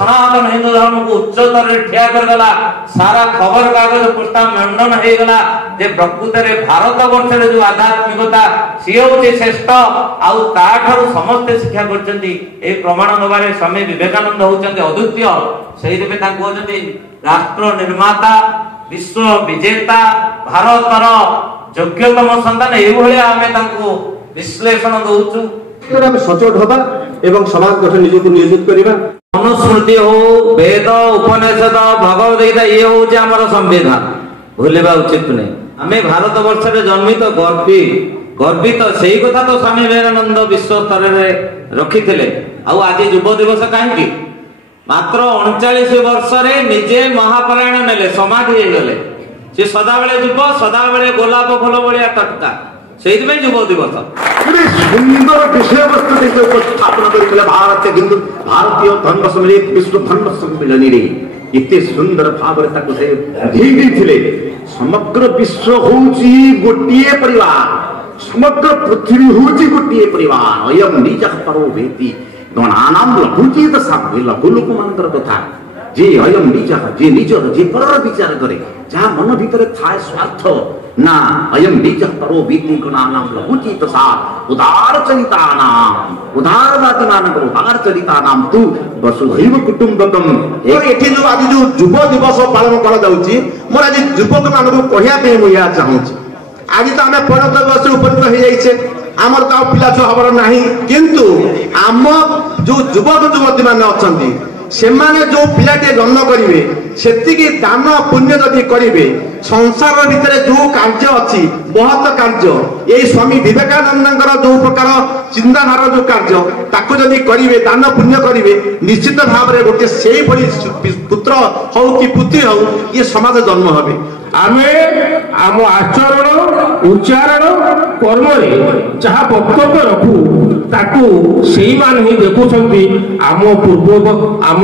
सनातन हिंदू धर्म को उच्चतर ठिया करगला सारा खबर कागज पुस्ता मंडन हो गला जे प्रकृत रे भारत वर्ष रे जो आध्यात्मिकता सी होचे श्रेष्ठ आउ ताठारु समस्त शिक्षा करचंती ए प्रमाण नबारे स्वामी विवेकानंद होचंती अद्वितीय सही रूपे ता कहचंती राष्ट्र निर्माता विश्व विजेता भारतर योग्यतम संतान ए भलिया हमें तांको विश्लेषण दउचु हम सचोट होबा एवं समाज गठन निज को नियोजित करिबा अनुस्मृति हो वेद उपनिषद भगवद गीता ये हूँ आमर संविधान भूलवा उचित नहीं आम भारत वर्ष में जन्मित गर्वित से कथा तो स्वामी विवेकानंद विश्व स्तर में रखी आज युव दिवस कहीं मात्र 39 वर्ष निजे महापरायण नेले समाधि गले सी सदाबले युव सदाबले गोलाप फूल भाया तटका से युव दिवस सुंदर विषय वस्तु उपस्थापन करते भारतीय धर्म सम्मिलित विश्व धर्म सम्मिलन इतने सुंदर भाव समग्र विश्व होची गोटे परिवार समग्र पृथ्वी होची गोटे परिवार अयम निज परो वेति गणानाम लघुचित साधु लघु लोक मानकर कथा जे अयम निज जे निज जे परर विचार करे जहाँ मन भीतर थाए स्वार्थ ना अयम निज परो वेति गणानाम लघुचित सा उदार चरितानाम उदारवादी उदार चरितानाम तू वसुधैव कुटुंबकम एठी जो आज जो युव दिवस पालन करा जाउची मोर आज युवक मानक कहिया पे मुया चाहूची आज तो आमे 15 वर्ष उपनीत हो जाइछे आमर तो पिला छुआ हबर नाही किंतु आम जो युवक युवती माने अछंती सेमाने जो पिलाटे जन्म करिवे सेतिकी दान पुण्य जदि करिवे संसार भितर जो कार्य अच्छी बहुत कार्य ये स्वामी विवेकानंद जो प्रकार चिंताधारा जो कार्य ताको जदि करिवे दान पुण्य करिवे निश्चित भाव में गोटे से पुत्र हो कि पुत्री हो ये समाज जन्म हबे आमे आम आचरण उच्चारण कर्म जहाँ वक्तव्य रखू ताकू सेई मान ही देखुछंती आम पूर्व आम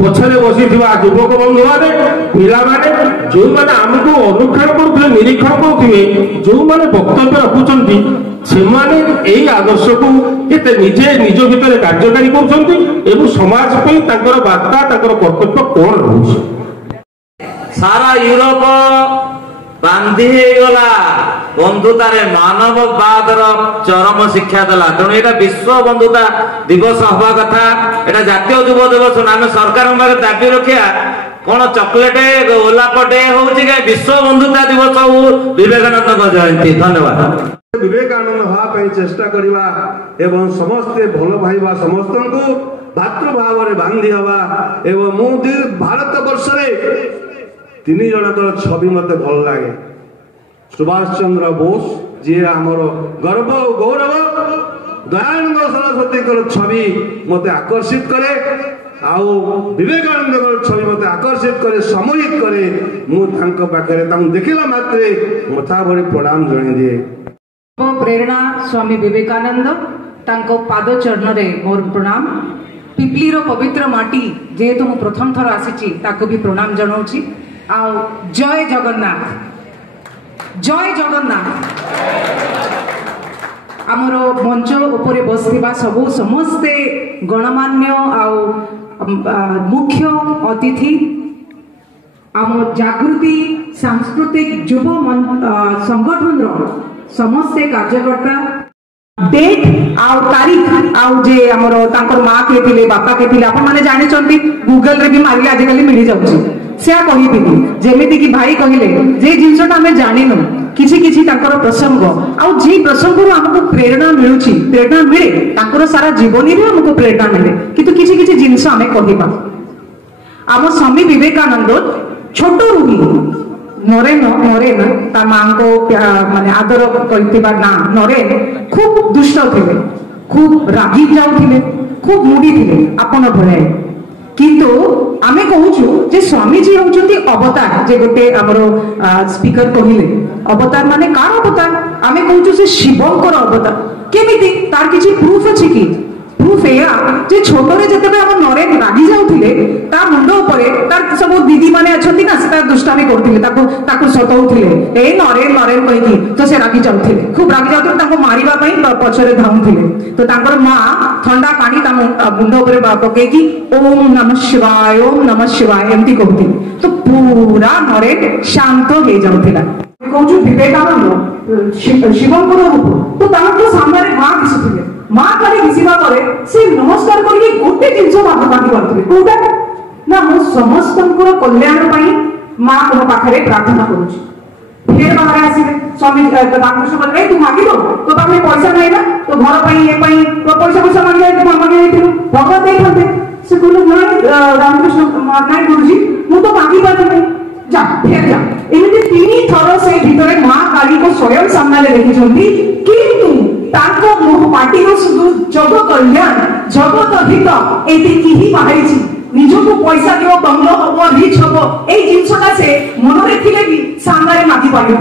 पछरे बसी युवक बंधु माने पिला माने जो माने आमको अनुक्षण करुथिबे निरीक्षण करुथिबे जो माने वक्तव्य रखुछंती सेमाने एई आदर्श को केते निजे निज भितर कार्यकारी करुछंती एवं समाज पे ताकर वार्ता ताकर कर्तव्य कोन रहउछ सारा यूरोप बांधी गला बंधुतार मानववादर चरम शिक्षा देला तेणु यहाँ विश्व बंधुता दिवस हवा कथा यहाँ जातीय युव दिवस आम सरकार दाबी रखिया कौन चॉकलेट गोलाप डे हूँ विश्व बंधुता दिवस हो विवेकानंद जयंती धन्यवाद विवेकानंद हाँ चेष्टा करवा एवं समस्ते भल पाइबा समस्त को भातृभाव में बांधी हवा एवं मु भारत वर्ष तीन जन छवि मत भल लगे सुभाष चंद्र बोस जी आमर गर्व गौरव दयानंद सरस्वती छवि मत आकर्षित करे आउ विवेकानंद छवि मत आकर्षित करे सम्मोहित करे मुझे देखला मात्रे मथा भरी प्रणाम जन दिए प्रेरणा स्वामी विवेकानंद तांको पाद चरण रे मोर प्रणाम पिपलीर पवित्र माटी जेहेतु मु प्रथम थर आसी ताको भी प्रणाम जनाऊँ आओ जय जगन्नाथ आमर मंच उपरे बसथिबा सबु समस्ते गणमान्य आओ मुख्य अतिथि आम जागृति सांस्कृतिक युव संगठन समस्त कार्यकर्ता डेट आउ तारीख आउ जे हमर तांकर मां के थिले बापा के थिले आपण माने जानि चंती गूगल रे भी मारिले आज काली मिली जाउची से कहिबी जेमिति कि भाई कहिले जे जिंसटा हमें जानिनु किछि किछि तांकर प्रसंग आउ जे प्रसंग रो हमको प्रेरणा मिलुची प्रेरणा मिले तांकर सारा जीवनी रे हमको प्रेरणा मिले किंतु किछि किछि जिंस हमें कहिबा आम स्वामी विवेकानंद छोट रुही नरेन नरेन ता मां को माने आदर करथिबा ना नरेन खूब दुष्ट थिले खूब रागी जाउथिले खूब मुडी थिले आपण भले किंतु आमे कहूछु जे स्वामी जी होउछंती अवतार जे गोटे हमरो स्पीकर कहिले अवतार माने कार अवतार आमे कहूछु से शिवंकर अवतार केमिति तार किछि प्रूफ अछि कि प्रूफ एया जे छोटरे जतेबे हम नरेन रागी जाउथिले ता मुंड उपरे तार सब दीदी माने अछंती ना से तार दुष्टामी करथिले ताको सताउथिले ए नरेन नरेन कहिकी तो से रागी जाउथिले खूब रागी जाउथिले ताको मारिबा पई पछरे धाउथिले तो तांकर मां ठंडा पानी ता मुंड उपरे पकेकी ओम नमः शिवाय एमती कहती तो पूरा नरेन शांत हो जाउथिला कहूछु विवेकानंद शिवंकर रूप तो तांको सामने मां दिसुथिले मां खाली दिसिबा परे से नमस्कार करके गोटे जिंस भाग मांगी पारथिले कोटा ना मो समस्तंकर कल्याण पई मां को पाखरे प्रार्थना करूची फिर बाहर आसीले स्वामी रामकृष्ण बोले तू मांगी दो तो पाखरे पैसा नहीं ना तो घर पई ए पई तो पैसा मांगी तू मांगी देथिलु भगवत देई थते से बोलो नहीं रामकृष्ण नहीं गुरुजी मु तो मांगी पारथिले जा फिर जा एमिति तीनी थर से भीतरे मां काली को स्वयं सामने देखिछंती किंतु ताको मोह पाटिरो सुदु जग कल्याण जगत हित एति किही बाहरिछि निजको पैसा दियो बंगलो हबो रिच हबो ए जिंसटा से मन रेथिले भी सामने माथि पाडियो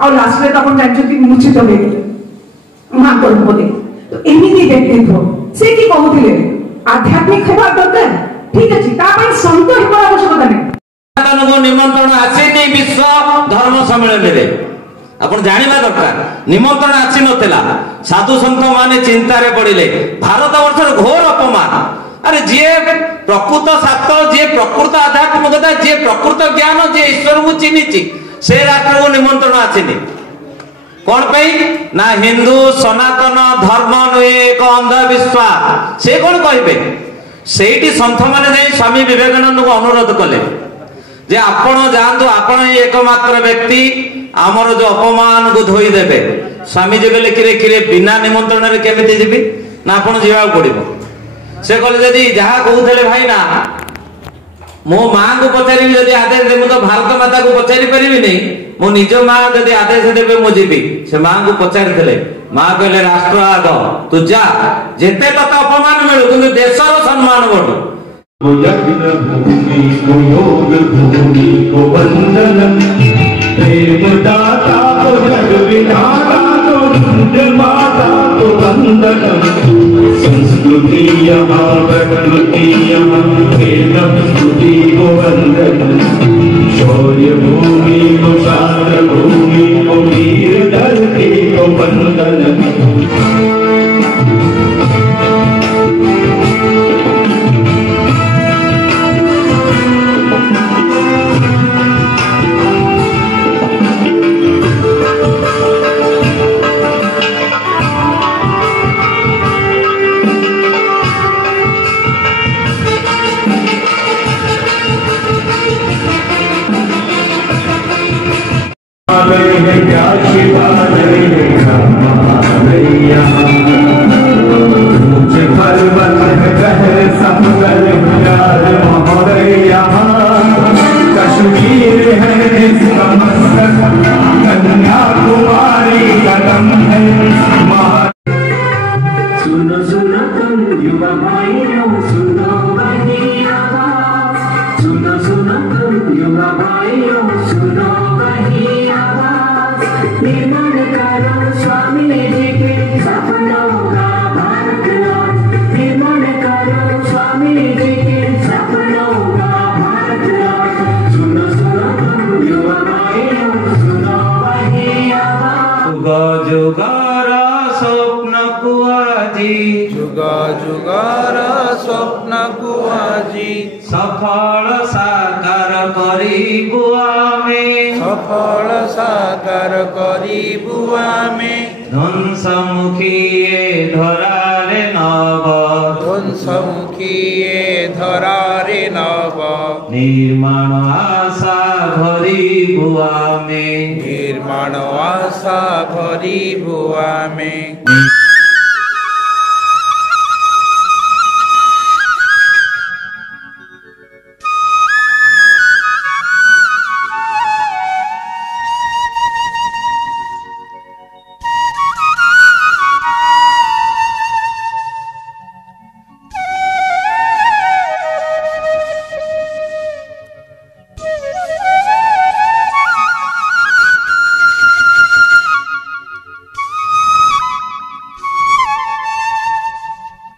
आ लास्ट रे अपन जानछति मुचित होबे मां कर बोले तो एमिति व्यक्तित्व से की कहउथिले आध्यात्मिक हेबा दरकार ठीक अछि ता पई संत हेबा आवश्यकता नै को निमंत्रण आसेनी विश्व धर्म सम्मेलन रे आपण जानिबा दरकार निमंत्रण आसी नथिला साधु संत माने चिंता रे पड़िले भारत वर्षर घोर अपमान अरे जे प्रकृत शास्त्र जे प्रकृत आध्यात्मिकता जे प्रकृत ज्ञान जे ईश्वर को चिन्हिछि से राष्ट्र को निमंत्रण आसेनी कौन पे ना हिंदू सनातन धर्म नुहे एक अंधविश्वास से कौन कहे से सन्थ मैंने जाए स्वामी विवेकानंद को अनुरोध कले जे आपण जानतु आपण ही एकमात्र व्यक्ति आमर जो अपमान को धोई देबे स्वामी जी बोले किरे बिना निमंत्रण रे केमिति जीबी ना आपण जीवा पड़िबो से कहले जदी जहा कहउथले भाई ना मो मां को पचारि जदी आदेश देबो तो भारत माता को पचारि परिबि नै मो निज मां जदी आदेश देबे मो जीबी से मां को पचारिथले मां कहले राष्ट्र आग तू जा जेते तत अपमान मिलु किंतु देशर सम्मान बढ़ु यज्ञ भूमि को योग भूमि को वंदनम प्रेम दाता को जग विधाता को धुंध माता को वंदनम संस्कृति यहाँ प्रकृति यहाँ वेदम स्तुति को वंदनम शौर्य भूमि को शांत भूमि को वीर धरती को वंदनम कश्मीर है इसका मस्तक कन्याकुमारी कदम है सुनो सुनो तुम युवा भाइयों सुनो वही आवाज सुनो सुनो तुम युवा भाइयों सुनो वही आवाज निर्माण करो स्वामी जी के सपनों का भारत लौट निर्माण करो स्वामी जी के सपनों का भारत लौट सुनो सुनो तुम युवा भाइयों सुनो वही आवाज जुगारा स्वप्न कुआजी जुगा जुगारा स्वप्न कुआजी सफल साकार करी ଆମେ সফল সাকার করিবু আমি ধ্বংসমুখী এ ধরারে নব ধ্বংসমুখী এ ধরারে নব নির্মাণ আশা ভরিবু আমি নির্মাণ আশা ভরিবু আমি